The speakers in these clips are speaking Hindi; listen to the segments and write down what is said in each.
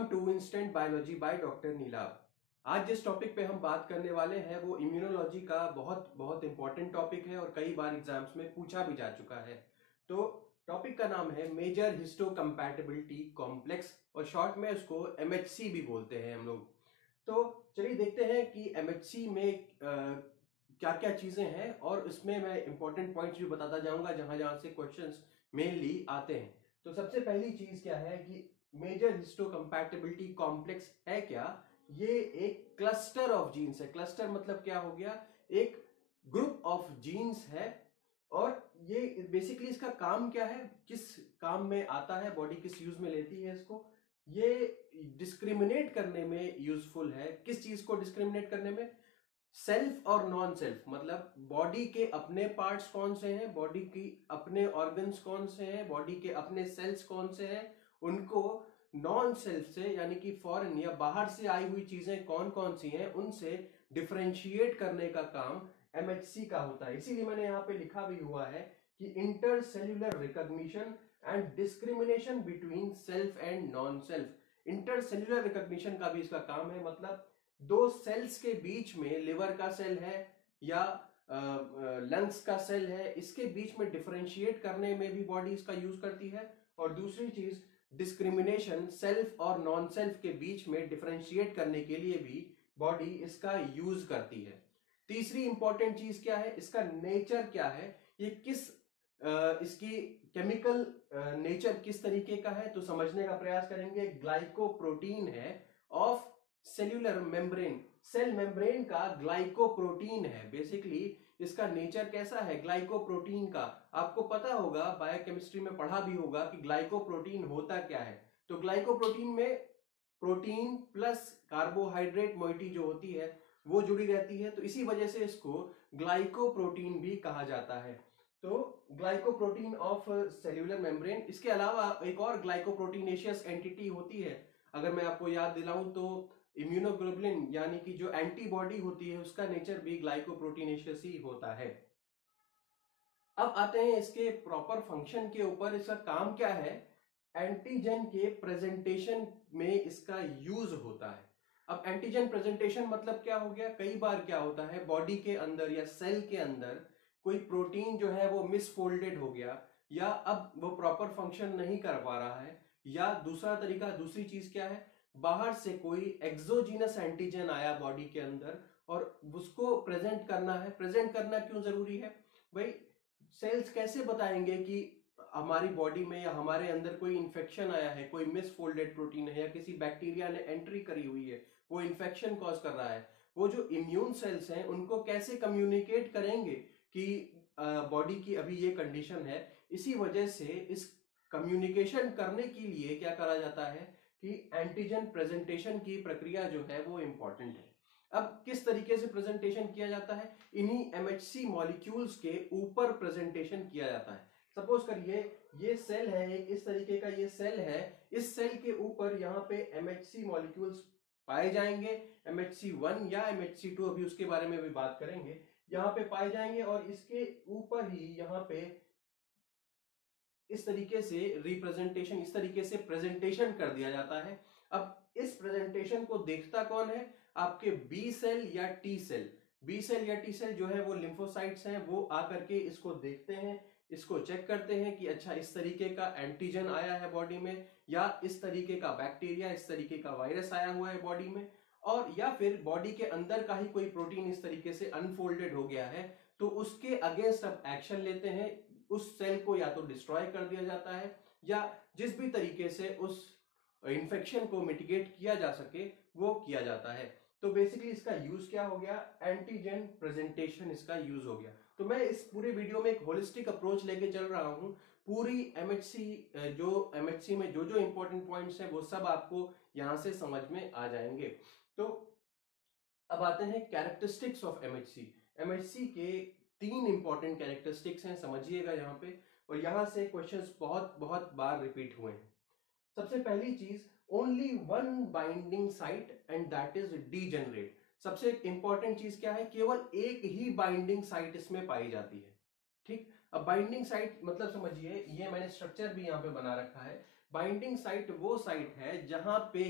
Welcome to instant biology by doctor Neelabh. आज जिस टॉपिक पे हम बात करने वाले हैं वो इम्यूनोलॉजी का बहुत बहुत इंपॉर्टेंट टॉपिक है और कई बार एग्जाम्स में पूछा भी जा चुका है। तो टॉपिक का नाम है मेजर हिस्टोकम्पैटिबिलिटी कॉम्प्लेक्स और शॉर्ट में उसको एमएचसी भी बोलते हैं हम लोग। तो चलिए देखते हैं कि एमएचसी में क्या क्या चीजें हैं और इसमें मैं इंपॉर्टेंट पॉइंट्स भी बताता जाऊंगा जहां जहां से क्वेश्चंस मेनली आते हैं। तो सबसे पहली चीज क्या है कि मेजर हिस्टोकम्पैटिबिलिटी कॉम्प्लेक्स है क्या? ये एक क्लस्टर ऑफ जीन्स है। क्लस्टर मतलब क्या हो गया? एक ग्रुप ऑफ जीन्स है और ये बेसिकली इसका काम क्या है, किस काम में आता है, बॉडी किस यूज में लेती है इसको? ये डिस्क्रिमिनेट करने में यूजफुल है। किस चीज को डिस्क्रिमिनेट करने में? सेल्फ और नॉन सेल्फ, मतलब बॉडी के अपने पार्ट्स कौन से हैं, बॉडी की अपने ऑर्गन्स कौन से हैं, बॉडी के अपने सेल्स कौन से हैं, उनको नॉन सेल्फ से यानी कि फॉरेन या बाहर से आई हुई चीजें कौन कौन सी हैं उनसे डिफरेंशिएट करने का काम एमएचसी का होता है। इसीलिए मैंने यहाँ पे लिखा भी हुआ है कि intercellular recognition and discrimination between self and non self. Intercellular recognition का भी इसका काम है, मतलब दो सेल्स के बीच में, लिवर का सेल है या लंग्स का सेल है, इसके बीच में डिफरेंशिएट करने में भी बॉडी इसका यूज करती है। और दूसरी चीज डिस्क्रिमिनेशन, सेल्फ और नॉन सेल्फ के बीच में डिफरेंशिएट करने के लिए भी बॉडी इसका यूज करती है। तीसरी इंपॉर्टेंट चीज क्या है, इसका नेचर क्या है, ये किस इसकी केमिकल नेचर किस तरीके का है, तो समझने का प्रयास करेंगे। ग्लाइकोप्रोटीन है of cellular membrane, cell membrane का ग्लाइकोप्रोटीन है। बेसिकली इसका नेचर कैसा है ग्लाइकोप्रोटीन का? आपको पता होगा, बायोकेमिस्ट्री में पढ़ा भी होगा कि ग्लाइकोप्रोटीन होता क्या है। तो ग्लाइकोप्रोटीन में प्रोटीन प्लस कार्बोहाइड्रेट मोइटी जो होती है वो जुड़ी रहती है, तो इसी वजह से इसको ग्लाइकोप्रोटीन भी कहा जाता है। तो ग्लाइकोप्रोटीन ऑफ सेल्यूलर मेम्ब्रेन। इसके अलावा एक और ग्लाइकोप्रोटीनेशियस एंटिटी होती है, अगर मैं आपको याद दिलाऊं तो इम्यूनोग्लोबुलिन यानी कि जो एंटीबॉडी होती है उसका नेचर भी ग्लाइकोप्रोटीनेशियस ही होता है। अब आते हैं इसके प्रॉपर फंक्शन के ऊपर। इसका काम क्या है? एंटीजन के प्रेजेंटेशन में इसका यूज होता है। अब एंटीजन प्रेजेंटेशन मतलब क्या हो गया? कई बार क्या होता है बॉडी के अंदर या सेल के अंदर कोई प्रोटीन जो है वो मिसफोल्डेड हो गया या अब वो प्रॉपर फंक्शन नहीं कर पा रहा है, या दूसरा तरीका, दूसरी चीज क्या है, बाहर से कोई एक्सोजीनस एंटीजन आया बॉडी के अंदर और उसको प्रेजेंट करना है। प्रेजेंट करना क्यों जरूरी है भाई? सेल्स कैसे बताएंगे कि हमारी बॉडी में या हमारे अंदर कोई इंफेक्शन आया है, कोई मिसफोल्डेड प्रोटीन है या किसी बैक्टीरिया ने एंट्री करी हुई है, वो इंफेक्शन कॉज कर रहा है? वो जो इम्यून सेल्स हैं उनको कैसे कम्युनिकेट करेंगे कि बॉडी की अभी ये कंडीशन है? इसी वजह से इस कम्युनिकेशन करने के लिए क्या करा जाता है कि एंटीजन प्रेजेंटेशन की प्रक्रिया जो है वो इंपॉर्टेंट है। अब किस तरीके से प्रेजेंटेशन किया जाता है? इन्हीं एमएचसी मॉलिक्यूल्स के ऊपर प्रेजेंटेशन किया जाता है। सपोज करिए ये सेल है, एक इस तरीके का ये सेल है, इस सेल के ऊपर यहाँ पे एमएचसी मॉलिक्यूल्स पाए जाएंगे। MHC1 या MHC2, अभी उसके बारे में भी बात करेंगे, यहाँ पे पाए जाएंगे और इसके ऊपर ही यहाँ पे इस तरीके से रिप्रेजेंटेशन, इस तरीके से प्रेजेंटेशन कर दिया जाता है। अब इस प्रेजेंटेशन को देखता कौन है? आपके बी सेल या टी सेल। बी सेल या टी सेल जो है वो लिम्फोसाइट्स हैं, वो आकर के इसको देखते हैं, इसको चेक करते हैं कि अच्छा इस तरीके का एंटीजन आया है बॉडी में, या इस तरीके का बैक्टीरिया, इस तरीके का वायरस आया हुआ है बॉडी में, और या फिर बॉडी के अंदर का ही कोई प्रोटीन इस तरीके से अनफोल्डेड हो गया है, तो उसके अगेंस्ट अब एक्शन लेते हैं। उस सेल को या तो डिस्ट्रॉय कर दिया जाता है या जिस भी तरीके से उस इंफेक्शन को मिटिगेट किया जा सके वो किया जाता है। तो बेसिकली इसका यूज क्या हो गया? एंटीजन प्रेजेंटेशन इसका यूज हो गया। तो मैं इस पूरे वीडियो में एक होलिस्टिक अप्रोच लेके चल रहा हूं। पूरी एमएचसी में जो जो इंपॉर्टेंट पॉइंट्स हैं वो सब आपको यहां से समझ में आ जाएंगे। तो अब आते हैं कैरेक्टरिस्टिक्स ऑफ एमएचसी। एमएचसी के 3 इंपॉर्टेंट कैरेक्टरिस्टिक्स हैं, समझिएगा यहाँ पे, और यहां से क्वेश्चंस बहुत बहुत बार रिपीट हुए हैं। सबसे पहली चीज, only one binding site and that is degenerate. सबसे इंपॉर्टेंट चीज क्या है? केवल एक ही बाइंडिंग साइट इसमें पाई जाती है। ठीक, अब बाइंडिंग साइट मतलब समझिए, ये मैंने स्ट्रक्चर भी यहां पे बना रखा है। बाइंडिंग साइट वो साइट है जहां पे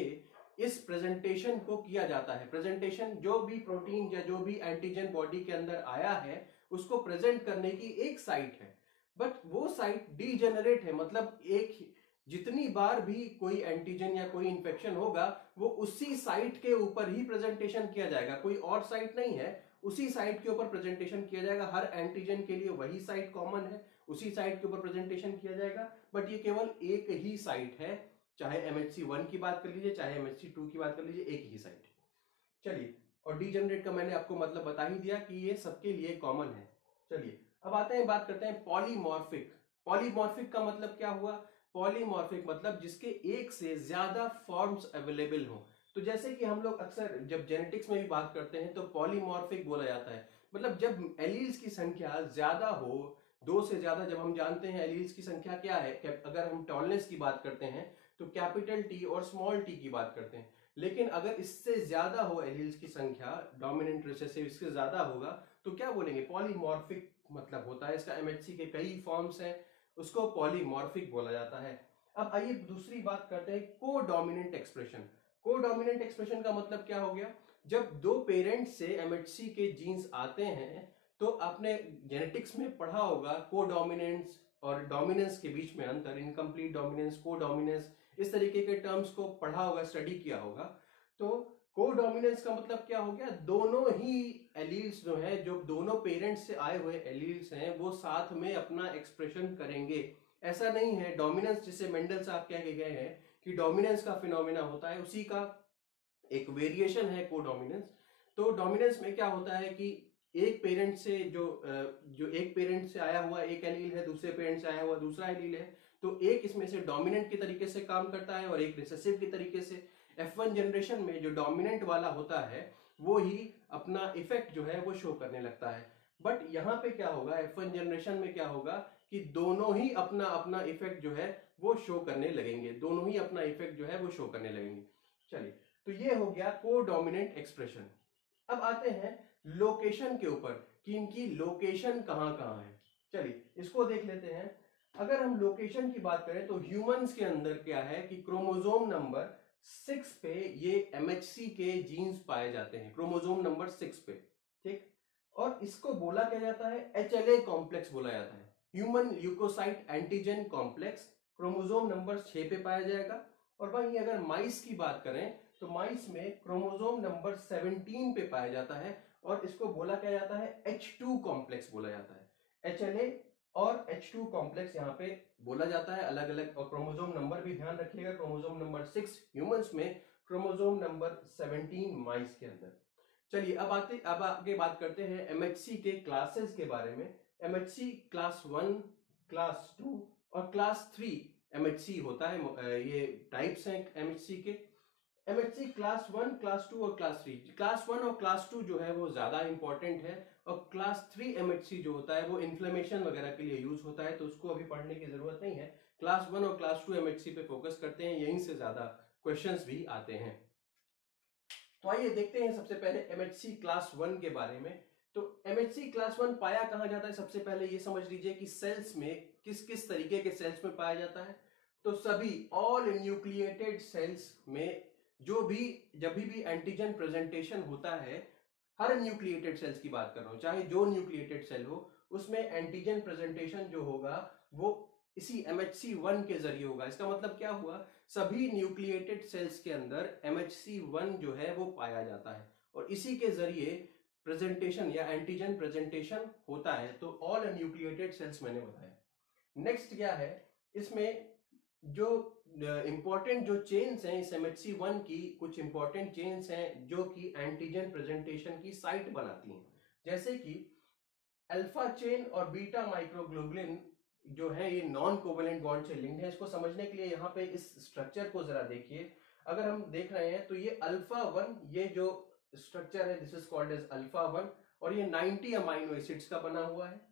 इस प्रेजेंटेशन को किया जाता है। प्रेजेंटेशन जो भी प्रोटीन या जो भी एंटीजन बॉडी के अंदर आया है उसको प्रेजेंट करने की एक साइट है, बट वो साइट डीजेनरेट है, मतलब एक जितनी बार भी कोई एंटीजन या कोई इंफेक्शन होगा वो उसी साइट के ऊपर ही प्रेजेंटेशन किया जाएगा, कोई और साइट नहीं है, उसी साइट के ऊपर प्रेजेंटेशन किया जाएगा। हर एंटीजन के लिए वही साइट कॉमन है, उसी साइट के ऊपर प्रेजेंटेशन किया जाएगा, बट ये केवल एक ही साइट है, चाहे MHC1 की बात कर लीजिए चाहे MHC2 की बात कर लीजिए, एक ही साइट है। चलिए, और डीजेनरेट का मैंने आपको मतलब बता ही दिया कि ये सबके लिए कॉमन है। चलिए अब आते हैं, बात करते हैं पॉलीमॉर्फिक। पॉलीमॉर्फिक का मतलब क्या हुआ? पॉलीमॉर्फिक मतलब जिसके एक से ज्यादा फॉर्म्स अवेलेबल हो। तो जैसे कि हम लोग अक्सर जब जेनेटिक्स में भी बात करते हैं तो पॉलीमॉर्फिक बोला जाता है, मतलब जब एलील्स की संख्या ज्यादा हो, दो से ज्यादा, जब हम जानते हैं एलील्स की संख्या क्या है, अगर हम टॉलनेस की बात करते हैं तो कैपिटल टी और स्मॉल टी की बात करते हैं, लेकिन अगर इससे ज्यादा हो एलील्स की संख्या, डोमिनेंट रिसेसिव इससे ज्यादा होगा तो क्या बोलेंगे? पॉलीमॉर्फिक मतलब होता है इसका। MHC के कई फॉर्म्स हैं, उसको पॉलीमॉर्फिक बोला जाता है। अब आइए दूसरी बात करते हैं, कोडोमिनेंट एक्सप्रेशन। कोडोमिनेंट एक्सप्रेशन का मतलब क्या हो गया? जब दो पेरेंट्स से MHC के जीन्स आते हैं तो आपने जेनेटिक्स में पढ़ा होगा कोडोमिनेंस और डोमिनेंस के बीच में अंतर, इनकम्प्लीट डोमिनेंस, कोडोमिनेंस, इस तरीके के टर्म्स को पढ़ा होगा, स्टडी किया होगा। तो कोडोमिनेंस का मतलब क्या हो गया? दोनों ही एलील्स जो है, जो दोनों पेरेंट्स से आए हुए एलील्स हैं, वो साथ में अपना एक्सप्रेशन करेंगे। ऐसा नहीं है डोमिनेंस, जिसे मेंडल साहब कह के गए हैं कि डोमिनेंस का फिनोमेना होता है, उसी का एक वेरिएशन है कोडोमिनेंस। तो डोमिनेंस में क्या होता है कि एक पेरेंट से जो एक पेरेंट से आया हुआ एक एलील है, दूसरे पेरेंट से आया हुआ दूसरा एलील है, तो एक इसमें से डोमिनेंट के तरीके से काम करता है और एक रिसेसिव के तरीके से। F1 जनरेशन में जो डोमिनेंट वाला होता है वो ही अपना इफेक्ट जो है वो शो करने लगता है, बट यहाँ पे क्या होगा, F1 जनरेशन में क्या होगा कि दोनों ही अपना अपना इफेक्ट जो है वो शो करने लगेंगे, दोनों ही अपना इफेक्ट जो है वो शो करने लगेंगे। चलिए, तो ये हो गया कोडोमिनेंट एक्सप्रेशन। अब आते हैं लोकेशन के ऊपर कि इनकी लोकेशन कहां कहां है। चलिए इसको देख लेते हैं। अगर हम लोकेशन की बात करें तो ह्यूमंस के अंदर क्या है कि क्रोमोसोम नंबर 6 पे ये MHC के जीन्स पाए जाते हैं, क्रोमोसोम नंबर 6 पे, ठीक। और इसको बोला क्या जाता है? HLA कॉम्प्लेक्स बोला जाता है, human leukocyte antigen complex, chromosome number 6 पे पाया जाएगा। और वहीं अगर माइस की बात करें तो माइस में क्रोमोसोम नंबर 17 पे पाया जाता है और इसको बोला क्या जाता है? H2 कॉम्प्लेक्स बोला जाता है। HLA और H2 कॉम्प्लेक्स यहाँ पे बोला जाता है अलग अलग। और क्रोमोसोम नंबर भी ध्यान रखिएगा, क्रोमोसोम नंबर 6 ह्यूमंस में, क्रोमोसोम नंबर 17 माइस के अंदर। चलिए अब आगे बात करते हैं MHC के क्लासेस के बारे में। MHC क्लास 1, क्लास 2 और क्लास 3 MHC होता है, ये टाइप्स हैं MHC के। MHC क्लास 1, क्लास 2 और क्लास 3। क्लास 1 और क्लास 2 जो है वो ज्यादा इंपॉर्टेंट है, और क्लास 3 MHC जो होता है वो इन्फ्लेमेशन वगैरह के लिए यूज होता है, तो उसको अभी पढ़ने की जरूरत नहीं है। क्लास 1 और क्लास 2 MHC पे फोकस करते हैं, यहीं से ज्यादा क्वेश्चंस भी आते हैं। तो आइए देखते हैं सबसे पहले MHC क्लास 1 के बारे में। तो MHC क्लास 1 पाया कहां जाता है? सबसे पहले ये समझ लीजिए कि सेल्स में किस किस तरीके के सेल्स में पाया जाता है। तो सभी ऑल न्यूक्लिएटेड सेल्स में जब भी एंटीजन प्रेजेंटेशन होता है, हर न्यूक्लिएटेड सेल्स की बात कर रहा हूं, चाहे जो न्यूक्लिएटेड सेल हो, उसमें एंटीजन प्रेजेंटेशन जो होगा वो इसी MHC1 के जरिए होगा। इसका मतलब क्या हुआ? सभी न्यूक्लिएटेड सेल्स के अंदर MHC1 जो है वो पाया जाता है और इसी के जरिए प्रेजेंटेशन या एंटीजन प्रेजेंटेशन होता है। तो ऑल न्यूक्लिएटेड सेल्स मैंने बताया। नेक्स्ट क्या है, इसमें जो इंपॉर्टेंट जो चेन्स हैं इस MHC1 की, कुछ इंपॉर्टेंट चेन्स हैं जो कि एंटीजन प्रेजेंटेशन की साइट बनाती हैं, जैसे कि अल्फा चेन और बीटा माइक्रोग्लोबुलिन जो है ये नॉन कोवेलेंट बॉन्ड से लिंक्ड है। इसको समझने के लिए यहाँ पे इस स्ट्रक्चर को जरा देखिए। अगर हम देख रहे हैं तो ये अल्फा 1, ये जो स्ट्रक्चर है this is called as alpha 1, और ये 90 अमाइनो एसिड्स का बना हुआ है।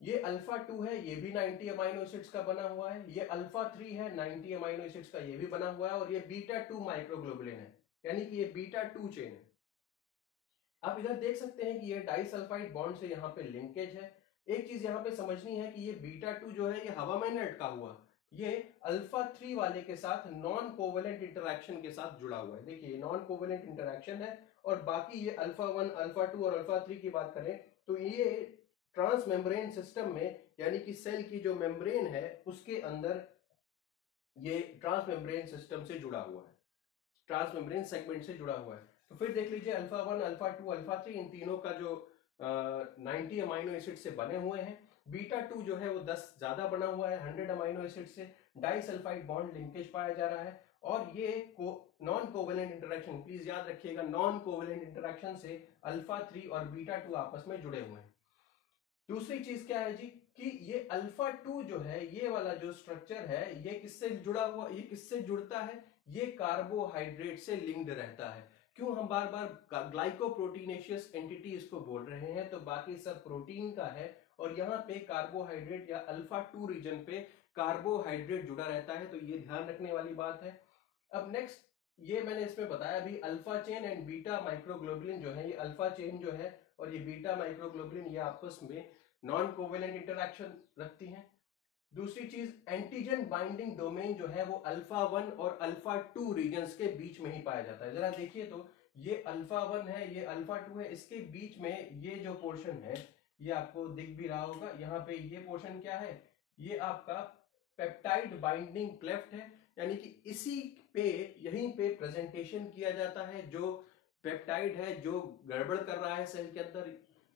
ये अल्फा 2 है, ये भी 90 अमाइनो एसिड्स का बना हुआ है। ये अल्फा 3 है, 90 अमाइनो एसिड्स का ये भी बना हुआ है। और ये बीटा 2 माइक्रोग्लोबुलिन है, यानी कि ये बीटा 2 चेन है। आप इधर देख सकते हैं कि ये डाइसल्फाइड बॉन्ड से यहाँ पे लिंकेज है। एक चीज यहाँ पे समझनी है कि ये बीटा 2 जो है ये हवा में लटका हुआ, ये अल्फा 3 वाले के साथ नॉन कोवेलेंट इंटरेक्शन के साथ जुड़ा हुआ है। देखिए नॉन कोवेलेंट इंटरेक्शन है, और बाकी ये अल्फा 1, अल्फा 2 और अल्फा 3 की बात करें तो ये ट्रांस मेम्ब्रेन सिस्टम में, यानी कि सेल की जो मेम्ब्रेन है उसके अंदर ये ट्रांस मेम्ब्रेन सिस्टम से जुड़ा हुआ है, ट्रांस मेम्ब्रेन सेगमेंट से जुड़ा हुआ है। तो फिर देख लीजिए अल्फा 1, अल्फा 2, अल्फा 3, इन तीनों का जो 90 अमाइनो एसिड से बने हुए हैं। बीटा 2 जो है वो 10 ज्यादा बना हुआ है 100 अमाइनो एसिड से, डाइसल्फाइड बॉन्ड लिंकेज पाया जा रहा है। और ये नॉन कोवेलेंट इंटरेक्शन, प्लीज याद रखिएगा, नॉन कोवेलेंट इंटरेक्शन से अल्फा 3 और बीटा 2 आपस में जुड़े हुए हैं। दूसरी चीज क्या है जी, कि ये अल्फा 2 जो है, ये वाला जो स्ट्रक्चर है, ये किससे जुड़ा हुआ, ये किससे जुड़ता है, ये कार्बोहाइड्रेट से लिंक्ड रहता है। क्यों हम बार बार ग्लाइकोप्रोटीनेशियस एंटिटी इसको बोल रहे हैं, तो बाकी सब प्रोटीन का है, और यहाँ पे कार्बोहाइड्रेट या अल्फा 2 रीजन पे कार्बोहाइड्रेट जुड़ा रहता है, तो ये ध्यान रखने वाली बात है। अब नेक्स्ट, ये मैंने इसमें बताया भी, alpha chain and beta microglobulin जो है, ये अल्फा चेन जो है और ये बीटा माइक्रोग्लोबुलिन, ये आपस में नॉन कोवेलेंट इंटरेक्शन रखती हैं। दूसरी चीज, एंटीजन बाइंडिंग डोमेन जो है वो अल्फा 1 और अल्फा 2 रीजन्स के बीच में ही पाया जाता है। जरा देखिए तो, ये अल्फा 1 है, ये अल्फा 2 है, इसके बीच में ये जो पोर्शन है, ये आपको दिख भी रहा होगा, यहाँ पे ये पोर्शन क्या है, ये आपका पेप्टाइड बाइंडिंग क्लेफ्ट है, यानी कि इसी पे, यहीं पे प्रेजेंटेशन किया जाता है। जो पेप्टाइड है जो गड़बड़ कर रहा है सेल के अंदर,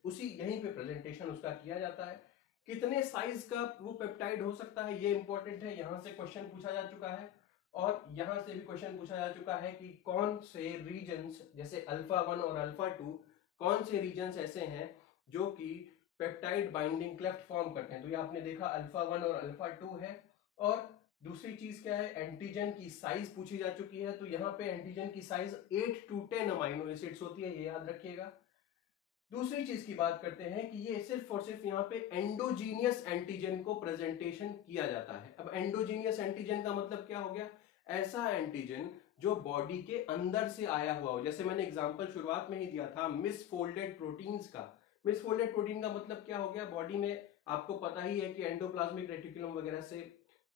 उसी यहीं पे प्रेजेंटेशन उसका किया जाता है। कितने साइज का वो पेप्टाइड हो सकता है, ये इंपॉर्टेंट है, यहां से क्वेश्चन पूछा जा चुका है। और यहां से भी क्वेश्चन पूछा जा चुका है कि कौन से रीजन्स, जैसे अल्फा 1 और अल्फा 2, कौन से रीजन्स ऐसे हैं जो कि पेप्टाइड बाइंडिंग क्लेफ्ट फॉर्म करते हैं। तो ये आपने देखा अल्फा 1 और अल्फा 2 है। और दूसरी चीज क्या है, एंटीजन की साइज पूछी जा चुकी है, तो यहाँ पे एंटीजन की साइज 8 to 10 अमाइनो एसिड्स होती है, ये याद रखिएगा। दूसरी चीज की बात करते हैं कि ये सिर्फ और सिर्फ यहाँ पे एंडोजीनियस एंटीजन को प्रेजेंटेशन किया जाता है। अब एंडोजीनियस एंटीजन का मतलब क्या हो गया, ऐसा एंटीजन जो बॉडी के अंदर से आया हुआ हो। जैसे मैंने एग्जांपल शुरुआत में ही दिया था मिसफोल्डेड प्रोटीन्स का। मिसफोल्डेड प्रोटीन का मतलब क्या हो गया, बॉडी में आपको पता ही है कि एंडोप्लाज्मिक रेटिकुलम वगैरह से,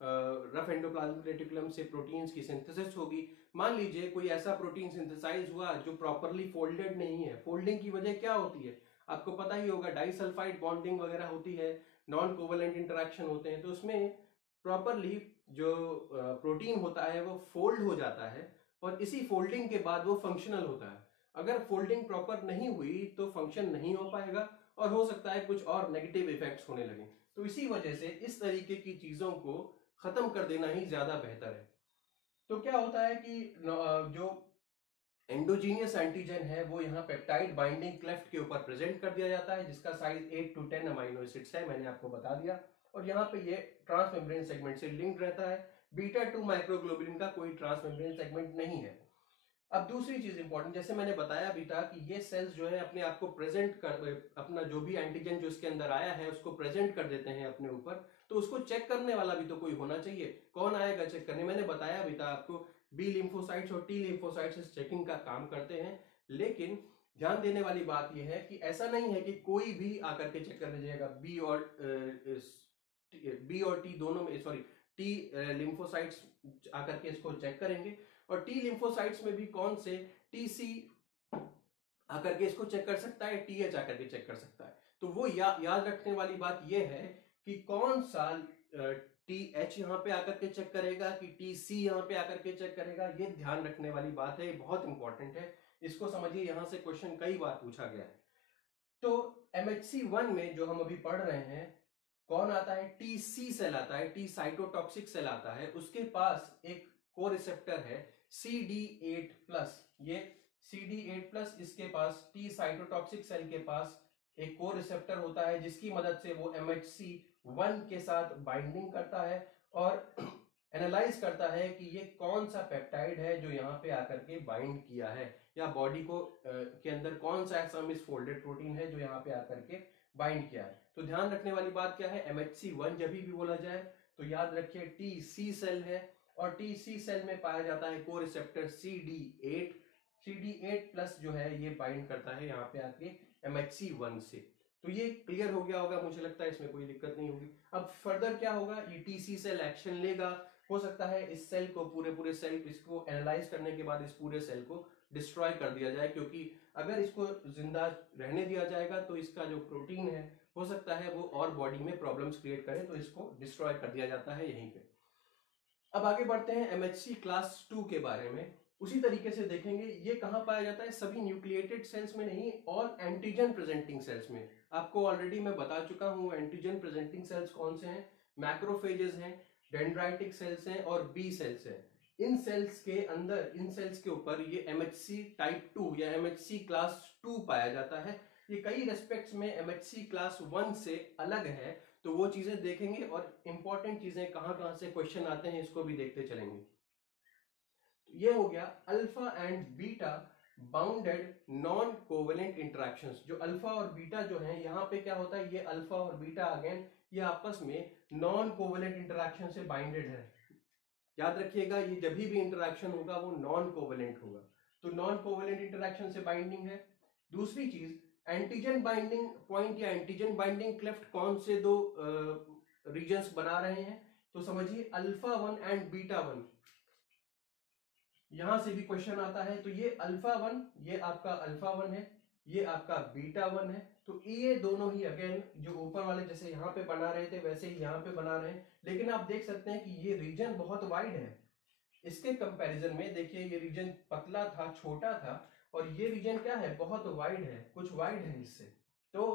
रफ एंडोप्लाज्मिक रेटिकुलम से प्रोटीन्स की सिंथेसिस होगी। मान लीजिए कोई ऐसा प्रोटीन सिंथेसाइज हुआ जो प्रॉपरली फोल्डेड नहीं है। फोल्डिंग की वजह क्या होती है, आपको पता ही होगा, डाइसल्फाइड बॉन्डिंग वगैरह होती है, नॉन कोवेलेंट इंटरेक्शन होते हैं, तो उसमें प्रॉपरली जो प्रोटीन होता है वो फोल्ड हो जाता है, और इसी फोल्डिंग के बाद वो फंक्शनल होता है। अगर फोल्डिंग प्रॉपर नहीं हुई तो फंक्शन नहीं हो पाएगा, और हो सकता है कुछ और नेगेटिव इफेक्ट्स होने लगे। तो इसी वजह से इस तरीके की चीजों को खत्म कर देना ही ज्यादा बेहतर है। तो क्या होता है कि जो एंडोजीनियस एंटीजन है वो यहाँ पेप्टाइड बाइंडिंग क्लेफ्ट के ऊपर प्रेजेंट कर दिया जाता है, जिसका साइज 8 to 10 अमाइनो एसिड्स है, मैंने आपको बता दिया। और यहाँ पे ये ट्रांस मेम्ब्रेन सेगमेंट से लिंक्ड रहता है। बीटा 2 माइक्रोग्लोबुलिन का कोई ट्रांस मेम्ब्रेन सेगमेंट नहीं है। अब दूसरी चीज इंपॉर्टेंट, जैसे मैंने बताया भी था कि ये सेल्स जो है अपने आप को प्रेजेंट कर, अपना जो भी एंटीजन जो इसके अंदर आया है उसको प्रेजेंट कर देते हैं अपने ऊपर, तो उसको चेक करने वाला भी तो कोई होना चाहिए। कौन आएगा चेक करने, मैंने बताया भी था आपको, बी लिम्फोसाइट्स और टी लिम्फोसाइट्स इस चेकिंग का काम करते हैं। लेकिन ध्यान देने वाली बात यह है कि ऐसा नहीं है कि कोई भी आकर के चेक कर लीजिएगा। बी और टी दोनों में, सॉरी, टी लिम्फोसाइट्स आकर के इसको चेक करेंगे, और टी लिम्फोसाइट्स में भी कौन से, टीसी आकर के इसको चेक कर सकता है, टीएच आकर के चेक कर सकता है। तो वो याद रखने वाली बात यह है कि कौन सा टीएच यहाँ पे आकर के चेक करेगा कि टीसी यहाँ पे आकर के चेक करेगा, ये ध्यान रखने वाली बात है, ये बहुत इंपॉर्टेंट है, इसको समझिए। यहां से क्वेश्चन कई बार पूछा गया है। तो MHC1 में जो हम अभी पढ़ रहे हैं, कौन आता है, टीसी सेल आता है, टी साइटोटॉक्सिक सेल आता है, उसके पास एक को रिसेप्टर है CD8+। ये CD8+, इसके पास टी साइटोटॉक्सिक सेल के पास एक को रिसेप्टर होता है, जिसकी मदद से वो MHC1 के साथ बाइंडिंग करता है और एनालाइज करता है कि ये कौन सा पेप्टाइड है जो यहाँ पे आकर के बाइंड किया है, या बॉडी को के अंदर कौन सा ऐसा मिसफोल्डेड प्रोटीन है जो यहाँ पे आकर के बाइंड किया है। तो ध्यान रखने वाली बात क्या है, MHC1 जब भी बोला जाए तो याद रखिए TC सेल है, और TC सेल में पाया जाता है को रिसेप्टर CD8 CD8+ जो है ये बाइंड करता है यहाँ पे आके MHC1 से। तो ये क्लियर हो गया होगा, मुझे लगता है इसमें कोई दिक्कत नहीं होगी। अब फर्दर क्या होगा, ये टीसी सेल एक्शन लेगा, हो सकता है इस सेल को पूरे सेल इसको एनालाइज करने के बाद इस पूरे सेल को डिस्ट्रॉय कर दिया जाए, क्योंकि अगर इसको जिंदा रहने दिया जाएगा तो इसका जो प्रोटीन है हो सकता है वो और बॉडी में प्रॉब्लम्स क्रिएट करे, तो इसको डिस्ट्रॉय कर दिया जाता है यहीं पे। अब आगे बढ़ते हैं एमएचसी क्लास 2 के बारे में। उसी तरीके से देखेंगे ये कहां पाया जाता है, सभी न्यूक्लिएटेड सेल्स में नहीं, और एंटीजन प्रेजेंटिंग सेल्स में। आपको ऑलरेडी मैं बता चुका हूं एंटीजन प्रेजेंटिंग सेल्स कौन से हैं, मैक्रोफेजेस हैं, डेंड्राइटिक सेल्स हैं और बी सेल्स हैं। इन सेल्स के अंदर, इन सेल्स के ऊपर ये एमएचसी टाइप 2 या एमएचसी क्लास 2 पाया जाता है। ये कई रेस्पेक्ट्स में एमएचसी क्लास 1 से अलग है, तो वो चीजें देखेंगे और इंपॉर्टेंट चीजें कहां से क्वेश्चन आते हैं इसको भी देखते चलेंगे। तो ये हो गया alpha and beta bounded non covalent interactions. जो अल्फा और बीटा जो है, यहाँ पे क्या होता है, ये अल्फा और बीटा अगेन ये आपस में नॉन कोवेलेंट इंटरेक्शन से बाइंडेड है। याद रखिएगा ये जब भी इंटरेक्शन होगा वो नॉन कोवेलेंट होगा, तो नॉन कोवेलेंट इंटरेक्शन से बाइंडिंग है। दूसरी चीज, एंटीजन बाइंडिंग पॉइंट या एंटीजन बाइंडिंग क्लेफ्ट कौन से दो रीजन्स बना रहे हैं, तो समझिए अल्फा 1 एंड बीटा 1, यहां से भी क्वेश्चन आता है। तो ये अल्फा 1, ये आपका अल्फा 1 है, ये आपका बीटा 1 है, तो ये दोनों ही अगेन जो ऊपर वाले जैसे यहाँ पे बना रहे थे वैसे ही यहाँ पे बना रहे हैं, लेकिन आप देख सकते हैं कि ये रीजन बहुत वाइड है। इसके कंपैरिजन में देखिए ये रीजन पतला था, छोटा था, और ये रीजन क्या है, बहुत वाइड है, कुछ वाइड है इससे। तो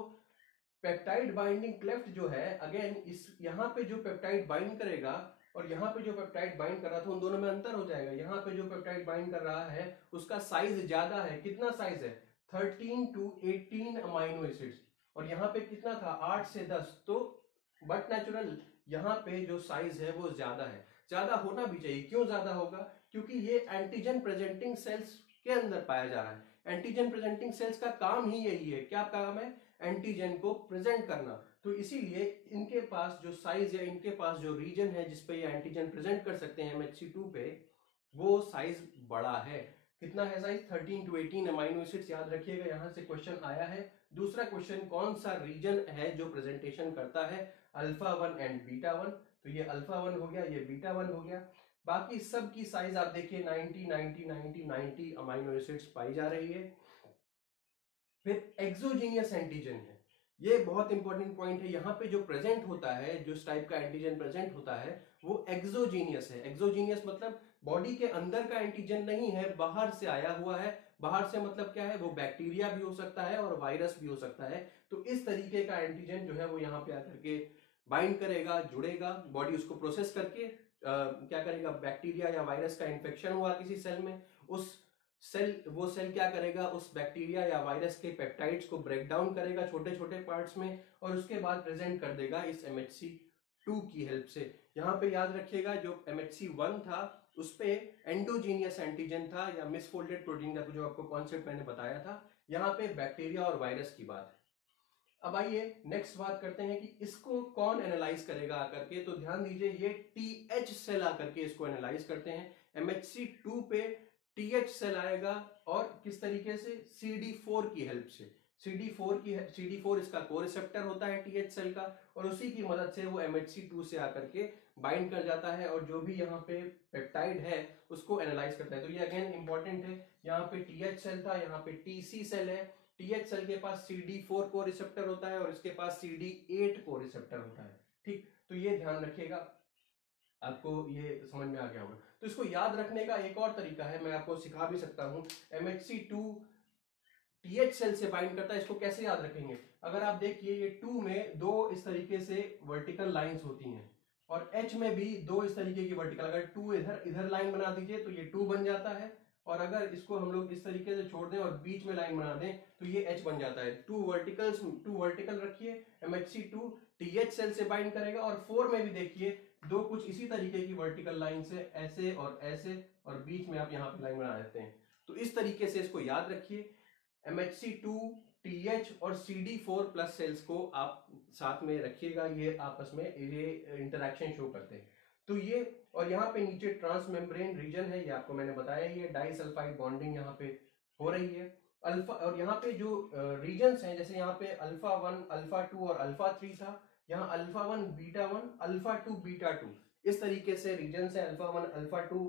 पेप्टाइड बाइंडिंग क्लेफ्ट जो है, अगेन इस यहाँ पे जो पेप्टाइड बाइंड करेगा और यहाँ पे जो पेप्टाइड बाइंड कर रहा था, उन दोनों में अंतर हो जाएगा। यहाँ पे जो पेप्टाइड बाइंड कर रहा है उसका साइज ज्यादा है। कितना साइज है, 13 to 18 अमाइनो एसिड्स, और यहाँ पे कितना था, 8 से 10। तो बट नेचुरल यहाँ पे जो साइज है वो ज्यादा है, ज्यादा होना भी चाहिए। क्यों ज्यादा होगा, क्योंकि ये एंटीजन प्रेजेंटिंग सेल्स के अंदर पाया जा रहा है। एंटीजन प्रेजेंटिंग सेल्स का काम ही यही है, क्या काम है, एंटीजन को प्रेजेंट करना। तो इसीलिए इनके पास जो साइज या इनके पास जो रीजन है जिसपे ये एंटीजन प्रेजेंट कर सकते हैं MHC2 पे, वो साइज बड़ा है। कितना है साइज, 13 to 18 अमाइनो एसिड्स। याद रखिएगा यहां से क्वेश्चन आया है। दूसरा क्वेश्चन, कौन सा रीजन है जो प्रेजेंटेशन करता है अल्फा 1 एंड बीटा 1, तो ये अल्फा 1 हो गया, ये बीटा 1 हो गया। बाकी सब की साइज आप देखिए 90 90 90 90 अमाइनो एसिड्स पाई जा रही है। फिर एक्सोजीनियस एंटीजन है, ये बहुत इंपॉर्टेंट पॉइंट है। यहाँ पे जो प्रेजेंट होता है, जो टाइप का एंटीजन प्रेजेंट होता है वो एक्सोजीनियस है। एक्सोजीनियस मतलब बॉडी के अंदर का एंटीजन नहीं है, बाहर से आया हुआ है। बाहर से मतलब क्या है, वो बैक्टीरिया भी हो सकता है और वायरस भी हो सकता है। तो इस तरीके का एंटीजन जो है वो यहाँ पे आकर के बाइंड करेगा, जुड़ेगा, बॉडी उसको प्रोसेस करके क्या करेगा, बैक्टीरिया या वायरस का इन्फेक्शन हुआ किसी सेल में, वो सेल क्या करेगा, उस बैक्टीरिया या वायरस के पेप्टाइड्स को ब्रेक डाउन करेगा छोटे छोटे पार्ट्स में, और उसके बाद प्रेजेंट कर देगा इस MHC2 की हेल्प से। यहाँ पे याद रखिएगा जो MHC1 था उस पे एंडोजीनियस एंटीजन था या मिसफोल्डेड प्रोटीन का जो आपको कॉन्सेप्ट मैंने बताया था। यहाँ पे बैक्टीरिया और वायरस की बात है। अब आइए नेक्स्ट बात करते हैं कि इसको कौन एनालाइज करेगा आकर के। तो ध्यान दीजिए ये TH सेल आकर के इसको एनालाइज करते हैं। MHC2 पे TH सेल आएगा, और किस तरीके से, CD4 की हेल्प से। CD4 इसका कोरिसेप्टर होता है TH सेल का, और उसी की मदद से वो MHC2 से आकर के बाइंड कर जाता है और जो भी यहाँ पे पेप्टाइड है उसको एनालाइज करता है। तो ये अगेन इंपॉर्टेंट है, यहाँ पे TH सेल था, यहाँ पे TC सेल है। TH सेल के पास CD4 को रिसेप्टर होता है और इसके पास CD8 को रिसेप्टर होता है। ठीक, तो ये ध्यान रखिएगा, आपको ये समझ में आ गया होगा। तो इसको याद रखने का एक और तरीका है, मैं आपको सिखा भी सकता हूं। MHC2 TH सेल से बाइंड करता है, इसको कैसे याद रखेंगे। अगर आप देखिए ये 2 में दो इस तरीके से वर्टिकल लाइंस होती हैं, और H में भी दो इस तरीके की वर्टिकल, अगर 2 इधर लाइन बना दीजिए तो ये 2 बन जाता है, और अगर इसको हम लोग इस तरीके से छोड़ दें और बीच में लाइन बना दें तो ये H बन जाता है। 2 वर्टिकल रखिए, MHC2 TH सेल से बाइंड करेगा, और 4 में भी देखिए दो कुछ इसी तरीके की वर्टिकल लाइन से ऐसे और ऐसे, और बीच में आप यहाँ पे लाइन बना देते हैं। तो इस तरीके से इसको याद रखिए। MHC2 TH और CD4 प्लस सेल्स को आप साथ में रखिएगा, ये आपस में ये इंटरेक्शन शो करते हैं। तो ये, और यहाँ पे नीचे ट्रांस मेम्ब्रेन रीजन है, ये आपको मैंने बताया, ये डाइसल्फाइड बॉन्डिंग यहाँ पे हो रही है। अल्फा, और यहाँ पे जो रीजन्स हैं, जैसे यहाँ पे अल्फा 1, अल्फा 2 और अल्फा 3 था, यहाँ अल्फा 1 बीटा 1, अल्फा 2 बीटा 2, इस तरीके से रीजन्स है alpha 1 alpha 2,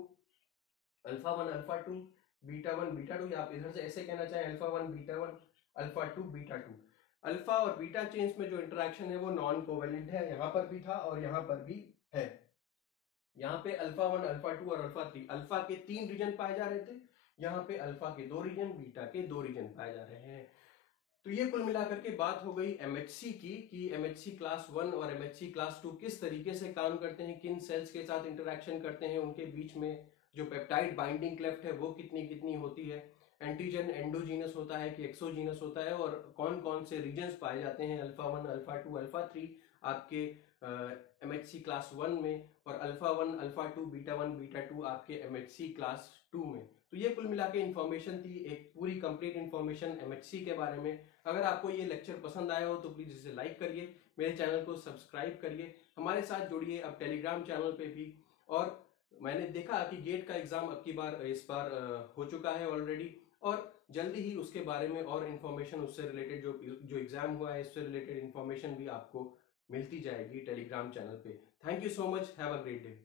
alpha 1 alpha 2, beta 1 beta 2, या आप इधर से ऐसे कहना चाहें alpha 1 beta 1, alpha 2 beta 2। Alpha और बीटा चेन्स में जो इंटरेक्शन है वो नॉन कोवेलेंट है, यहाँ पर भी था और यहाँ पर भी है। यहाँ पे अल्फा 1 अल्फा 2 और अल्फा 3, अल्फा के 3 रीजन पाए जा रहे थे, यहाँ पे अल्फा के 2 रीजन, बीटा के 2 रीजन पाए जा रहे हैं। तो ये कुल मिलाकर के बात हो गई एमएचसी की, कि एमएचसी क्लास 1 और एमएचसी क्लास 2 किस तरीके से काम करते हैं, किन सेल्स के साथ इंटरेक्शन करते हैं, उनके बीच में जो पेप्टाइड बाइंडिंग क्लेफ्ट है वो कितनी कितनी होती है, एंटीजन एंडोजीनस होता है कि एक्सोजीनस होता है, और कौन कौन से रीजन्स पाए जाते हैं अल्फा 1 अल्फा 2 अल्फा 3 आपके एमएचसी क्लास 1 में, और अल्फा 1 अल्फा 2 बीटा 1 बीटा 2 आपके एमएचसी क्लास 2 में। तो ये कुल मिला के इन्फॉर्मेशन थी, एक पूरी कंप्लीट इन्फॉर्मेशन एमएचसी के बारे में। अगर आपको ये लेक्चर पसंद आया हो तो प्लीज इसे लाइक करिए, मेरे चैनल को सब्सक्राइब करिए, हमारे साथ जुड़िए अब टेलीग्राम चैनल पे भी। और मैंने देखा कि गेट का एग्जाम इस बार हो चुका है ऑलरेडी, और जल्दी ही उसके बारे में और इन्फॉर्मेशन, उससे रिलेटेड जो एग्जाम हुआ है इससे रिलेटेड इन्फॉर्मेशन भी आपको मिलती जाएगी टेलीग्राम चैनल पे। Thank you so much, have a great day.